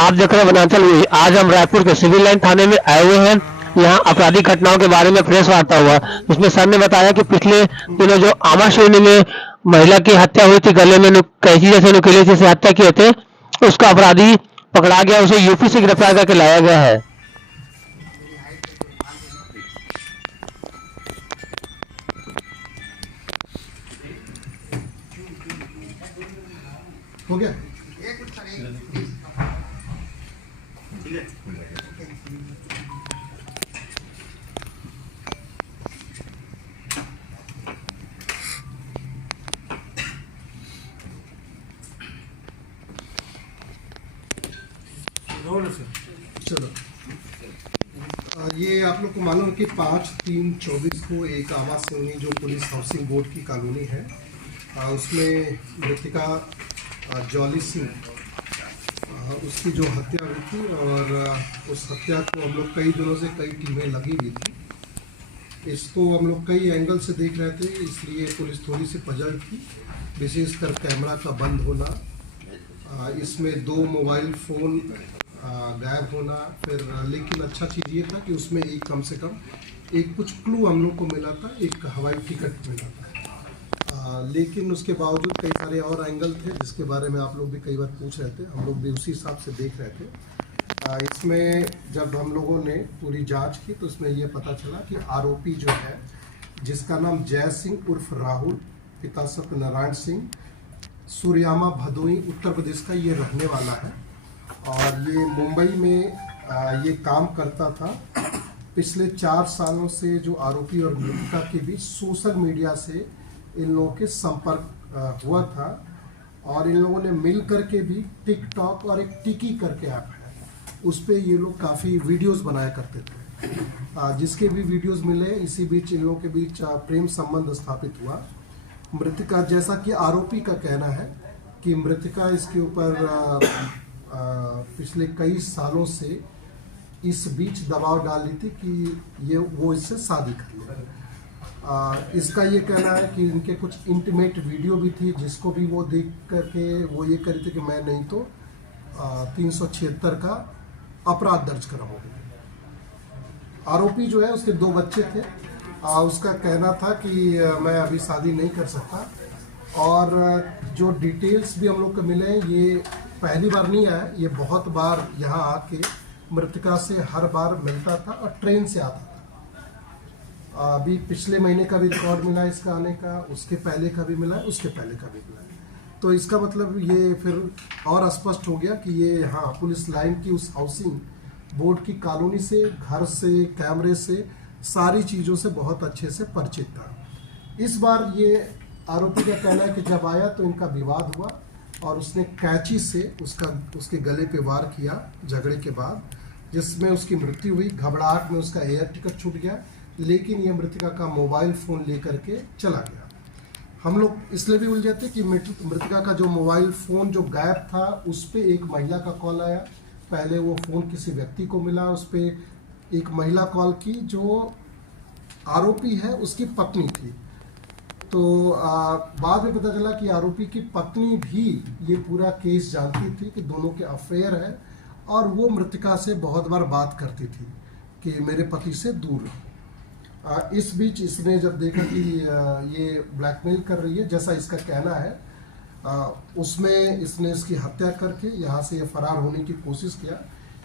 आप देख रहे हैं वनांचल न्यूज। आज हम रायपुर के सिविल लाइन थाने में आए हुए हैं। यहाँ आपराधिक घटनाओं के बारे में प्रेस वार्ता हुआ। इसमें सर ने बताया कि पिछले दिनों जो आमा श्रेणी में महिला की हत्या हुई थी, गले में कैंची जैसे नुकीले से हत्या किए थे, उसका अपराधी पकड़ा गया, उसे यूपी से गिरफ्तार करके लाया गया है। हो गया। चलो, ये आप लोग को मालूम है कि 5/3/24 को एक आमा सिवनी जो पुलिस हाउसिंग बोर्ड की कॉलोनी है, उसमें मृतिका जॉली सिंह, उसकी जो हत्या हुई थी, और उस हत्या को हम लोग कई दिनों से कई टीमें लगी हुई थी। इसको हम लोग कई एंगल से देख रहे थे, इसलिए पुलिस थोड़ी सी पजल थी, विशेषकर कैमरा का बंद होना, इसमें 2 मोबाइल फ़ोन गायब होना। फिर लेकिन अच्छा चीज़ ये था कि उसमें एक कम से कम एक कुछ क्लू हम लोग को मिला था, एक हवाई टिकट मिला था। लेकिन उसके बावजूद कई सारे और एंगल थे जिसके बारे में आप लोग भी कई बार पूछ रहे थे, हम लोग भी उसी हिसाब से देख रहे थे। इसमें जब हम लोगों ने पूरी जांच की तो इसमें ये पता चला कि आरोपी जो है, जिसका नाम जय सिंह उर्फ राहुल, पिता सत्यनारायण सिंह, सूर्यामा भदोई उत्तर प्रदेश का ये रहने वाला है, और ये मुंबई में ये काम करता था। पिछले 4 सालों से जो आरोपी और मृतका के बीच सोशल मीडिया से इन लोगों के संपर्क हुआ था, और इन लोगों ने मिल करके भी टिकटॉक और एक टिकी करके ऐप है, उस पर ये लोग काफ़ी वीडियोस बनाया करते थे, जिसके भी वीडियोस मिले। इसी बीच इन लोगों के बीच प्रेम संबंध स्थापित हुआ। मृतका, जैसा कि आरोपी का कहना है कि मृतका इसके ऊपर पिछले कई सालों से इस बीच दबाव डाल रही थी कि वो इससे शादी कर ले। इसका ये कहना है कि इनके कुछ इंटीमेट वीडियो भी थी, जिसको भी वो देख करके वो ये कह रही थी कि मैं नहीं तो 376 का अपराध दर्ज कराऊंगी। आरोपी जो है, उसके 2 बच्चे थे। उसका कहना था कि मैं अभी शादी नहीं कर सकता, और जो डिटेल्स भी हम लोग को मिले, ये पहली बार नहीं आया, ये बहुत बार यहाँ आके मृतका से हर बार मिलता था और ट्रेन से आता था। अभी पिछले महीने का भी रिकॉर्ड मिला इसका आने का, उसके पहले का भी मिला, उसके पहले का भी मिला। तो इसका मतलब ये फिर और स्पष्ट हो गया कि ये हाँ पुलिस लाइन की उस हाउसिंग बोर्ड की कॉलोनी से, घर से, कैमरे से, सारी चीज़ों से बहुत अच्छे से परिचित था। इस बार ये आरोपी का कहना है कि जब आया तो इनका विवाद हुआ, और उसने कैंची से उसके गले पे वार किया झगड़े के बाद, जिसमें उसकी मृत्यु हुई। घबराहट में उसका एयर टिकट छूट गया, लेकिन यह मृतका का मोबाइल फ़ोन लेकर के चला गया। हम लोग इसलिए भी उलझे थे कि मृतका का जो मोबाइल फ़ोन जो गायब था, उस पर एक महिला का कॉल आया। पहले वो फ़ोन किसी व्यक्ति को मिला, उस पर एक महिला कॉल की जो आरोपी है उसकी पत्नी थी। तो बाद में पता चला कि आरोपी की पत्नी भी ये पूरा केस जानती थी कि दोनों के अफेयर है, और वो मृतका से बहुत बार बात करती थी कि मेरे पति से दूर रहो। इस बीच इसने जब देखा कि ये ब्लैकमेल कर रही है, जैसा इसका कहना है, उसमें इसने इसकी हत्या करके यहाँ से ये फरार होने की कोशिश किया।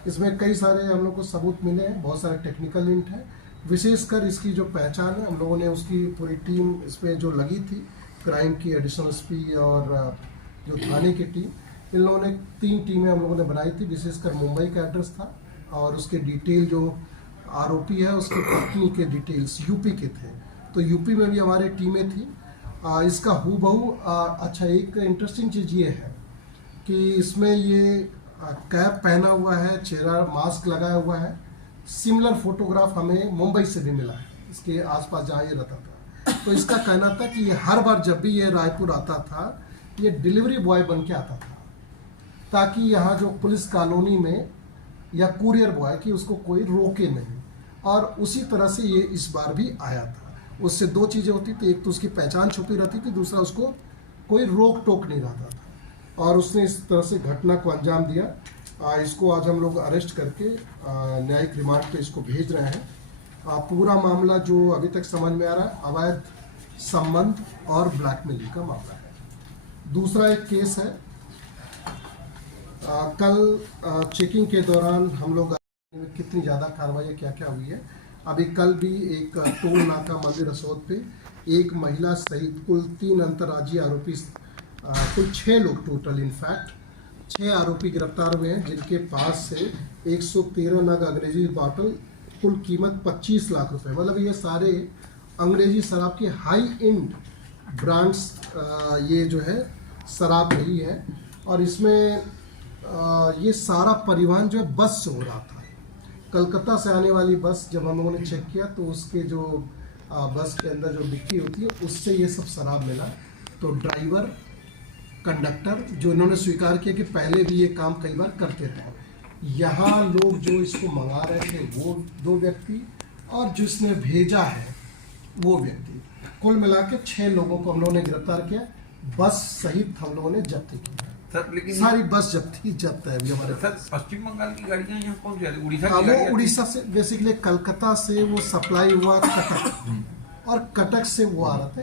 इसमें कई सारे हम लोग को सबूत मिले हैं, बहुत सारे टेक्निकल हिंट हैं। विशेषकर इसकी जो पहचान है, हम लोगों ने उसकी पूरी टीम इसमें जो लगी थी, क्राइम की एडिशनल एसपी और जो थाने की टीम, इन लोगों ने 3 टीमें हम लोगों ने बनाई थी। विशेषकर मुंबई का एड्रेस था, और उसके डिटेल जो आरोपी है उसके पत्नी के डिटेल्स यूपी के थे, तो यूपी में भी हमारी टीमें थी। इसका हूबहू अच्छा, एक इंटरेस्टिंग चीज़ ये है कि इसमें ये कैप पहना हुआ है, चेहरा मास्क लगाया हुआ है। सिमिलर फोटोग्राफ हमें मुंबई से भी मिला है, इसके आसपास जहाँ ये रहता था। तो इसका कहना था कि ये हर बार जब भी ये रायपुर आता था, ये डिलीवरी बॉय बन के आता था, ताकि यहाँ जो पुलिस कॉलोनी में, या कुरियर बॉय, कि उसको कोई रोके नहीं। और उसी तरह से ये इस बार भी आया था। उससे 2 चीज़ें होती थी, एक तो उसकी पहचान छुपी रहती थी, दूसरा उसको कोई रोक टोक नहीं रहता था, और उसने इस तरह से घटना को अंजाम दिया। इसको आज हम लोग अरेस्ट करके न्यायिक रिमांड पे इसको भेज रहे हैं। पूरा मामला जो अभी तक समझ में आ रहा है अवैध संबंध और ब्लैकमेलिंग का मामला है। दूसरा एक केस है, कल चेकिंग के दौरान हम लोग कितनी ज़्यादा कार्रवाई क्या क्या हुई है। अभी कल भी एक टोल नाका मंदिर असोद पे एक महिला सहित कुल 3 अंतर्राज्यीय आरोपी, कुल 6 लोग टोटल, इनफैक्ट 6 आरोपी गिरफ्तार हुए हैं, जिनके पास से 113 नग अंग्रेजी बॉटल, कुल कीमत 25 लाख रुपए। मतलब ये सारे अंग्रेजी शराब के हाई एंड ब्रांड्स ये जो है शराब रही है। और इसमें ये सारा परिवहन जो है बस से हो रहा था। कलकत्ता से आने वाली बस जब हम लोगों ने चेक किया तो उसके जो बस के अंदर जो डिक्की होती है उससे ये सब शराब मिला। तो ड्राइवर, कंडक्टर, जो इन्होंने स्वीकार किया कि पहले भी ये काम कई बार करते रहे। यहाँ लोग जो इसको मंगा रहे थे वो 2 व्यक्ति और जिसने भेजा है वो व्यक्ति, कुल मिला के 6 लोगों को हम लोगों ने गिरफ्तार किया। बस सहित हम लोगों ने जब्त की है सर। लेकिन सारी बस जब्त है अभी हमारे। सर, पश्चिम बंगाल की गाड़ियां यहाँ कौन सी आ रही? उड़ीसा की वो गाड़ियां उड़ीसा से बेसिकली, कलकत्ता से वो सप्लाई हुआ कटक और कटक से वो आ रहा था।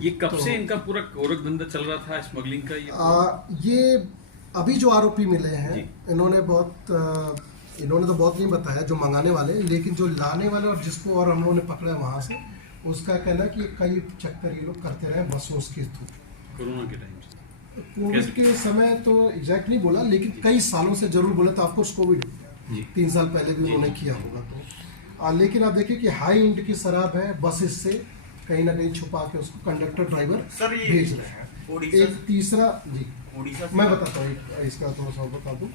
ये कब से इनका पूरा गोरख धंधा चल रहा था स्मगलिंग का? ये अभी जो आरोपी मिले हैं इन्होंने तो बहुत नहीं बताया जो मंगाने वाले, लेकिन जो लाने वाले और जिसको और हम लोगों ने पकड़ा वहां से, उसका कहना है कि कई चक्कर ये लोग करते रहे बसों के थ्रू। कोरोना के टाइम से, कोविड के समय तो एग्जैक्ट नहीं बोला, लेकिन कई सालों से जरूर बोला। तो ऑफकोर्स कोविड हो गया, 3 साल पहले भी उन्होंने किया होगा। तो लेकिन आप देखिए कि हाई एंड की शराब है, बसेस से कहीं ना कहीं छुपा के उसको कंडक्टर ड्राइवर भेज रहे हैं। एक तीसरा जी मैं बताता हूँ, इसका थोड़ा सा बता दूँ।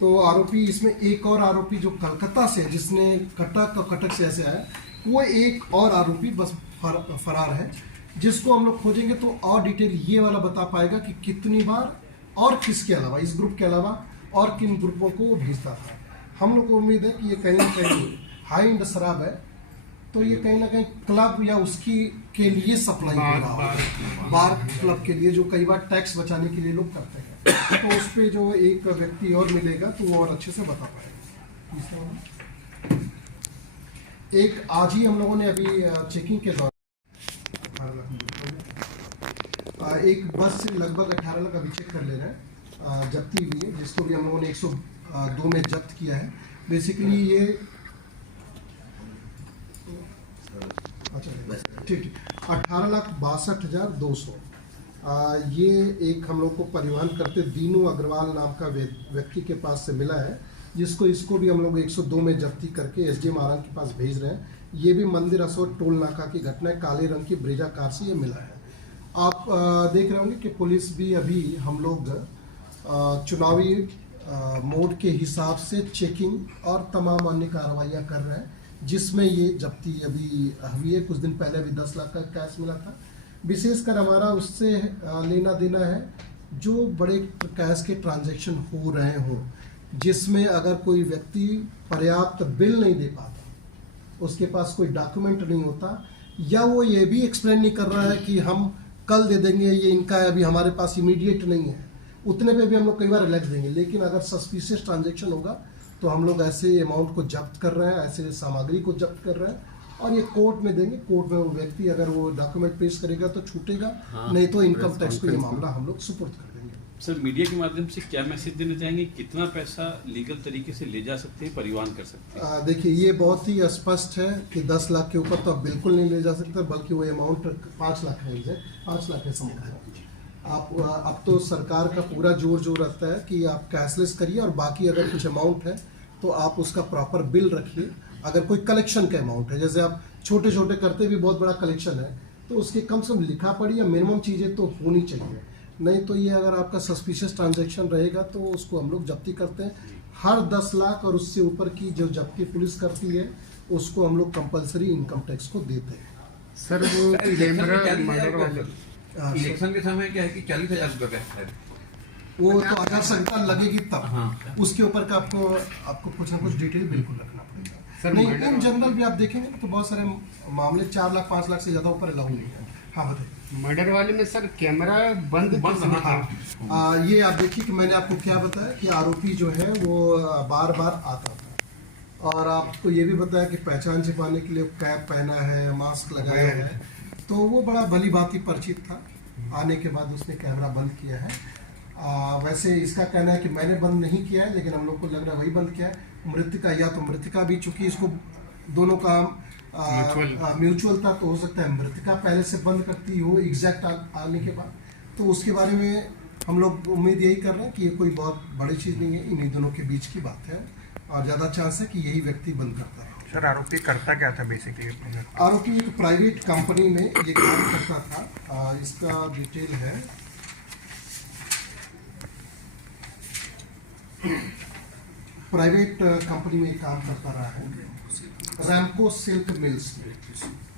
तो आरोपी इसमें एक और आरोपी जो कलकत्ता से, जिसने कटक से ऐसे आया, वो एक और आरोपी बस फरार है, जिसको हम लोग खोजेंगे तो और डिटेल ये वाला बता पाएगा कि कितनी बार और किसके अलावा, इस ग्रुप के अलावा और किन ग्रुपों को वो भेजता था। हम लोग को उम्मीद है कि ये कहीं ना कहीं हाई एंड शराब है, तो ये कहीं ना कहीं क्लब या उसकी के लिए सप्लाई हो रहा है, बार क्लब के लिए, जो कई बार टैक्स बचाने के लिए लोग करते हैं। तो उस पर जो एक व्यक्ति और मिलेगा तो वो और अच्छे से बता पाएगा। एक आज ही हम लोगों ने अभी चेकिंग के दौरान एक बस से लगभग 18 लाख अभी चेक कर ले रहे हैं, जब्ती हुई है, जिसको भी हम लोगों ने 102 में जब्त किया है। बेसिकली ये ठीक 18,62,200 ये एक हम लोग को परिवहन करते दीनू अग्रवाल नाम का व्यक्ति के पास से मिला है, इसको भी हम लोग 102 में जब्ती करके एसडीएम आरंग के पास भेज रहे हैं। ये भी मंदिर असोद टोल नाका की घटना है, काले रंग की ब्रेजा कार से ये मिला है। आप देख रहे होंगे कि पुलिस भी अभी हम लोग चुनावी मोड के हिसाब से चेकिंग और तमाम अन्य कार्रवाइयाँ कर रहे हैं, जिसमें ये जब्ती अभी हुई है। कुछ दिन पहले भी 10 लाख का कैश मिला था। विशेषकर हमारा उससे लेना देना है जो बड़े कैश के ट्रांजैक्शन हो रहे हों, जिसमें अगर कोई व्यक्ति पर्याप्त बिल नहीं दे पाता, उसके पास कोई डॉक्यूमेंट नहीं होता, या वो ये भी एक्सप्लेन नहीं कर रहा है कि हम कल दे देंगे, ये इनका है, अभी हमारे पास इमीडिएट नहीं है, उतने पे भी हम लोग कई बार रिलैक्स देंगे। लेकिन अगर सस्पिशियस ट्रांजैक्शन होगा तो हम लोग ऐसे अमाउंट को जब्त कर रहे हैं, ऐसे सामग्री को जब्त कर रहे हैं और ये कोर्ट में देंगे। कोर्ट में वो व्यक्ति अगर वो डॉक्यूमेंट पेश करेगा तो छूटेगा, नहीं तो इनकम टैक्स को ये मामला हम लोग सुपुर्द कर देंगे। सर, मीडिया के माध्यम से क्या मैसेज देना चाहेंगे? कितना पैसा लीगल तरीके से ले जा सकते हैं, परिवहन कर सकते हैं? देखिए, ये बहुत ही स्पष्ट है कि 10 लाख के ऊपर तो आप बिल्कुल नहीं ले जा सकते, बल्कि वो अमाउंट 5 लाख है, 5 लाख है समझ है। आप अब तो सरकार का पूरा जोर रहता है कि आप कैशलेस करिए और बाकी अगर कुछ अमाउंट है तो आप उसका प्रॉपर बिल रखिए। अगर कोई कलेक्शन का अमाउंट है, जैसे आप छोटे छोटे करते भी बहुत बड़ा कलेक्शन है, तो उसके कम से कम लिखा पड़ी या मिनिमम चीज़ें तो होनी चाहिए। नहीं तो ये अगर आपका सस्पिशियस ट्रांजैक्शन रहेगा तो उसको हम लोग जब्ती करते हैं। हर 10 लाख और उससे ऊपर की जो जब्ती पुलिस करती है उसको हम लोग कंपलसरी इनकम टैक्स को देते हैं। सर, वो इलेक्शन के समय क्या है कि 40,000 रुपये का है, वो तो आचार संहिता लगेगी तब उसके ऊपर का आपको कुछ ना कुछ डिटेल बिल्कुल रखना पड़ेगा। नहीं, इन जनरल भी आप देखेंगे तो बहुत सारे मामले 4 लाख 5 लाख से ज़्यादा ऊपर अलाउ नहीं है। हाँ बताइए। मर्डर वाले में सर कैमरा बंद बंद था। ये आप देखिए कि मैंने आपको क्या बताया कि आरोपी जो है वो बार बार आता था, और आपको ये भी बताया कि पहचान छिपाने के लिए कैप पहना है, मास्क लगाया है, तो वो बड़ा भली भांति परिचित था। आने के बाद उसने कैमरा बंद किया है। वैसे इसका कहना है कि मैंने बंद नहीं किया है, लेकिन हम लोग को लग रहा है वही बंद किया है। मृतिका या तो मृतिका भी, चूंकि इसको दोनों का म्यूचुअल था, तो हो सकता है मृतिका पहले से बंद करती हो एग्जैक्ट आने के बाद। तो उसके बारे में हम लोग उम्मीद यही कर रहे हैं कि ये कोई बहुत बड़ी चीज़ नहीं है, इन्हीं दोनों के बीच की बात है, और ज़्यादा चांस है कि यही व्यक्ति बंद करता है। सर आरोपी करता क्या था बेसिकली? आरोपी एक प्राइवेट कंपनी में ये काम करता था। इसका डिटेल है, प्राइवेट कंपनी में काम करता रहा है, रैमको सिल्क मिल्स में।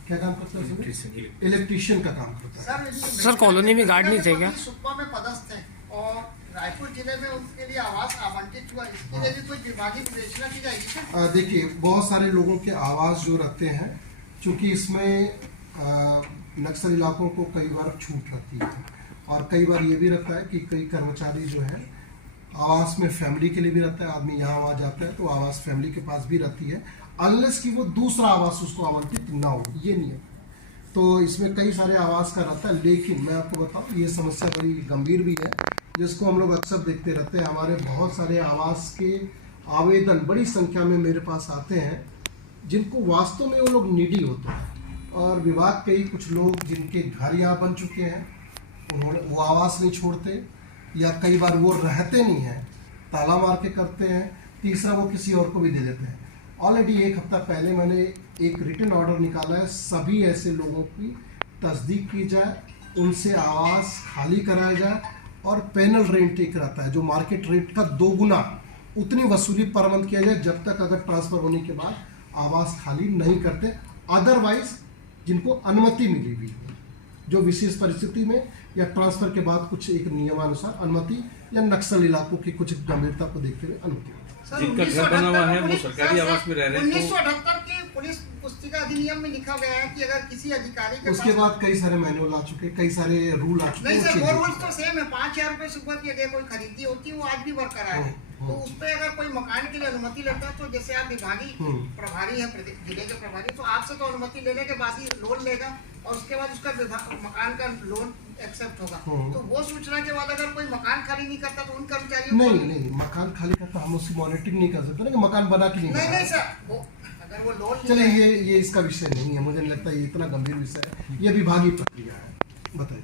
क्या काम करता है? इलेक्ट्रीशियन का काम करता है। सर कॉलोनी में गार्ड नहीं थे क्या? सुकमा में पदस्थ हैं और रायपुर जिले में उनके लिए आवास आवंटित हुआ, इसके लिए भी कोई विभागीय विवेचना की जाएगी क्या? देखिए, बहुत सारे लोगों के आवास जो रहते हैं, चूंकि इसमें नक्सल इलाकों को कई बार छूट रहती है, और कई बार ये भी रहता है कि कई कर्मचारी जो है आवास में फैमिली के लिए भी रहता है। आदमी यहाँ वहाँ जाता है तो आवास फैमिली के पास भी रहती है, अनलेस कि वो दूसरा आवास उसको आवंटित ना हो, ये नहीं है। तो इसमें कई सारे आवास का रहता है, लेकिन मैं आपको बताऊं ये समस्या बड़ी गंभीर भी है, जिसको हम लोग अक्सर देखते रहते हैं। हमारे बहुत सारे आवास के आवेदन बड़ी संख्या में मेरे पास आते हैं, जिनको वास्तव में वो लोग नीडी होते हैं, और विभाग के ही कुछ लोग जिनके घर यहाँ बन चुके हैं, उन्होंने वो आवास नहीं छोड़ते, या कई बार वो रहते नहीं हैं, ताला मार के करते हैं। तीसरा, वो किसी और को भी दे देते हैं। ऑलरेडी 1 हफ्ता पहले मैंने एक रिटन ऑर्डर निकाला है, सभी ऐसे लोगों की तस्दीक की जाए, उनसे आवास खाली कराया जाए, और पैनल रेंट एक रहता है जो मार्केट रेट का 2 गुना उतनी वसूली प्रबंध किया जाए, जब तक अगर ट्रांसफर होने के बाद आवास खाली नहीं करते। अदरवाइज जिनको अनुमति मिली हुई है, जो विशेष परिस्थिति में या ट्रांसफर के बाद कुछ एक नियमानुसार अनुमति, या नक्सल इलाकों की कुछ गंभीरता को देखते हुए अनुमति। जिनका घर बना हुआ है वो सरकारी आवास में रह रहे हैं। 1978 के पुलिस पुस्तिका अधिनियम में लिखा गया है कि अगर किसी अधिकारी के उसके बाद कई सारे मैनुअल आ चुके, कई सारे रूल आ चुके। नहीं सर, वो रूल्स तो सेम है। 5,000 रुपए से ऊपर की अगर कोई खरीदी होती है वो आज भी बरकरार है। तो उस पर अगर कोई मकान के लिए अनुमति लेता है, तो जैसे आप विभागीय प्रभारी है, जिले के प्रभारी, तो आपसे तो अनुमति लेने के बाद ही लोन लेगा, और उसके बाद उसका मकान का लोन एक्सेप्ट होगा। तो वो सूचना के बाद अगर कोई मकान खाली नहीं करता, तो उन कर्मचारियों नहीं, मकान खाली करता हम उसकी मॉनिटरिंग नहीं कर सकते ना, कि मकान बना के नहीं सर, वो अगर वो लोन चले, ये इसका विषय नहीं है। मुझे नहीं लगता ये इतना गंभीर विषय है, ये विभागीय प्रक्रिया है। बताइए।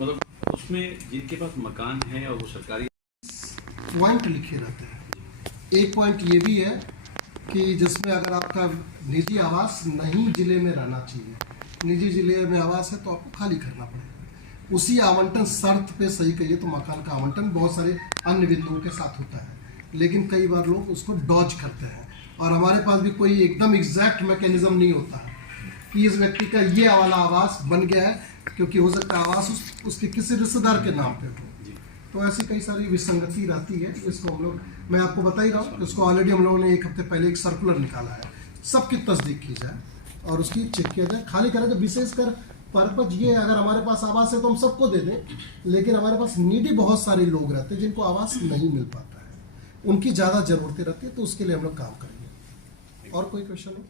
मतलब उसमें जिनके पास मकान है और वो सरकारी पॉइंट लिखे रहते हैं। एक पॉइंट ये भी है कि जिसमें अगर आपका निजी आवास नहीं जिले में रहना चाहिए, निजी जिले में आवास है तो आपको खाली करना पड़ेगा। उसी आवंटन शर्त पे, सही कहिए तो मकान का आवंटन बहुत सारे अन्य बिंदुओं के साथ होता है, लेकिन कई बार लोग उसको डॉज करते हैं, और हमारे पास भी कोई एकदम एग्जैक्ट मैकेनिज्म नहीं होता है कि इस व्यक्ति का ये वाला आवास बन गया है, क्योंकि हो सकता है आवास उसके किसी रिश्तेदार के नाम पे हो। तो ऐसी कई सारी विसंगति रहती है, जिसको हम लोग, मैं आपको बता ही रहा हूँ, उसको ऑलरेडी हम लोगों ने 1 हफ्ते पहले एक सर्कुलर निकाला है, सबकी तस्दीक की जाए और उसकी चेक किया जाए, खाली करा जाए। विशेषकर पर्पज ये, अगर हमारे पास आवास है तो हम सबको दे दें, लेकिन हमारे पास नीडी बहुत सारे लोग रहते हैं जिनको आवास नहीं मिल पाता है, उनकी ज़्यादा ज़रूरतें रहती है, तो उसके लिए हम लोग काम करेंगे। और कोई क्वेश्चन हो?